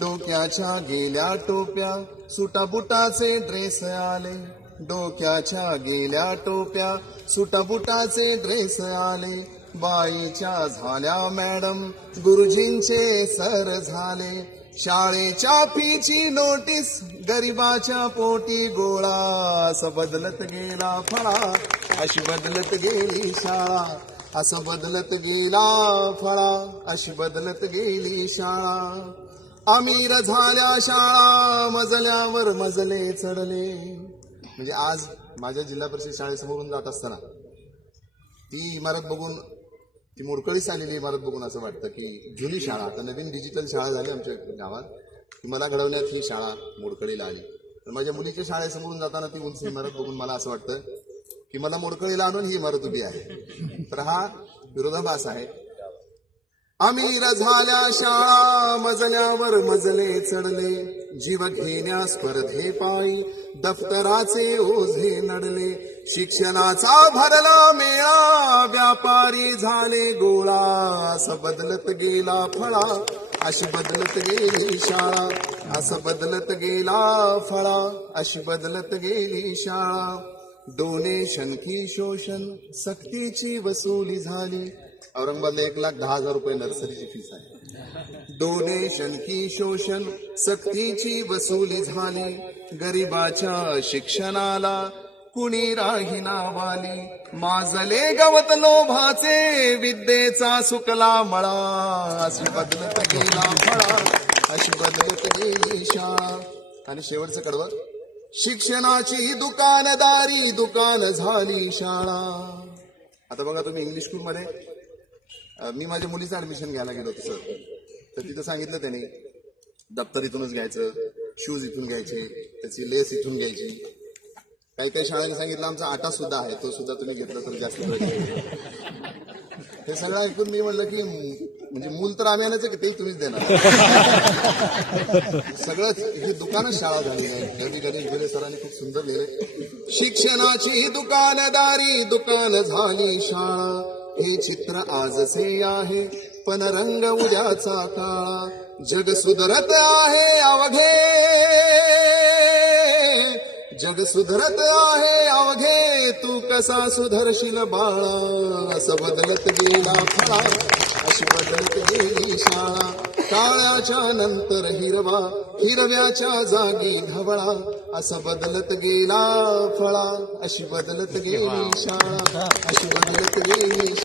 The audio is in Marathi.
डोक्याच्या गेल्या टोप्या सुटाबुटाचे ड्रेस आले, डोक्याच्या गेल्या टोप्या सुटाबुटाचे ड्रेस आले, बाईच्या झाल्या मॅडम गुरुजींचे सर झाले, शाळेच्या फीची नोटीस गरिबाच्या पोटी गोळा, असं बदलत गेला फळा, अशी बदलत गेली शाळा, असं बदलत गेला फळा, अशी बदलत गेली शाळा. अमीर झाल्या शाळा मजल्यावर मजले चढले. म्हणजे आज माझ्या जिल्हा परिषद शाळेसमोरून जात असताना ती इमारत बघून, ती मोडकळीस आलेली इमारत बघून असं वाटतं की जुनी शाळा, आता नवीन डिजिटल शाळा झाली आमच्या गावात, ती मला घडवण्यात ही शाळा मोडकळीला आली. तर माझ्या मुलीच्या शाळेसमोरून जाताना ती उंच इमारत बघून मला असं वाटतं की मला मोडकळीला आणून ही इमारत उभी आहे. तर हा विरोधाभास आहे. अमीर झाल्या शाळा मजल्यावर मजले चढले, जीव घेण्या स्पर्धे पायी दफ्तराचे ओझे नडले, शिक्षणाचा भरला मेळा व्यापारी झाले गोळा, असं बदलत गेला फळा, अशी बदलत गेली शाळा, असं बदलत गेला फळा, अशी बदलत गेली शाळा. डोनेशन की शोषण सक्तीची वसुली झाली. औरंगाबादला 1,10,000 रुपये नर्सरीची फीस आहे. डोनेशन की शोषण सक्तीची वसुली झाली, गरिबाच्या शिक्षणाला कुणी राहीना वाली, माजले गवत लोभाचे विद्येचा सुकला मळा, अशी बदलत गेला फळा, अशी बदलत गेली शाळा. आणि शेवटचं कडवं, शिक्षणाची दुकानदारी दुकान झाली शाळा. आता बघा तुम्ही इंग्लिश स्कूलमध्ये मी माझ्या मुलीचं ऍडमिशन घ्यायला गेलो होतो सर, तर तिथं सांगितलं त्याने दप्तर इथूनच घ्यायचं, शूज इथून घ्यायचे, त्याची लेस इथून घ्यायची. काही काही शाळांनी सांगितलं आमचा आटा सुद्धा आहे, तो सुद्धा तुम्ही घेतला तर जास्त वेळ. हे सगळं ऐकून मी म्हणलं की म्हणजे मूल तर आम्ही आणायचं की ते तुम्हीच देणार. सगळं ही दुकानच शाळा झाली आहे. रवी गणेश भिरे सरांनी खूप सुंदर लिहिले, शिक्षणाची दुकानदारी दुकान झाली शाळा. हे चित्र आजचे आहे पण रंग उद्याचा काळा, जग सुधरत आहे अवघे, जग सुधरत आहे अवघे, तू कसा सुधरशील बाळा, असं बदलत गेला फळा, अशी बदलत गेली शाळा. काळ्याच्या नंतर हिरवा, हिरव्याच्या जागी ढवळा, असं बदलत गेला फळा, अशी बदलत गेली शाळा, अशी बदलत गेली.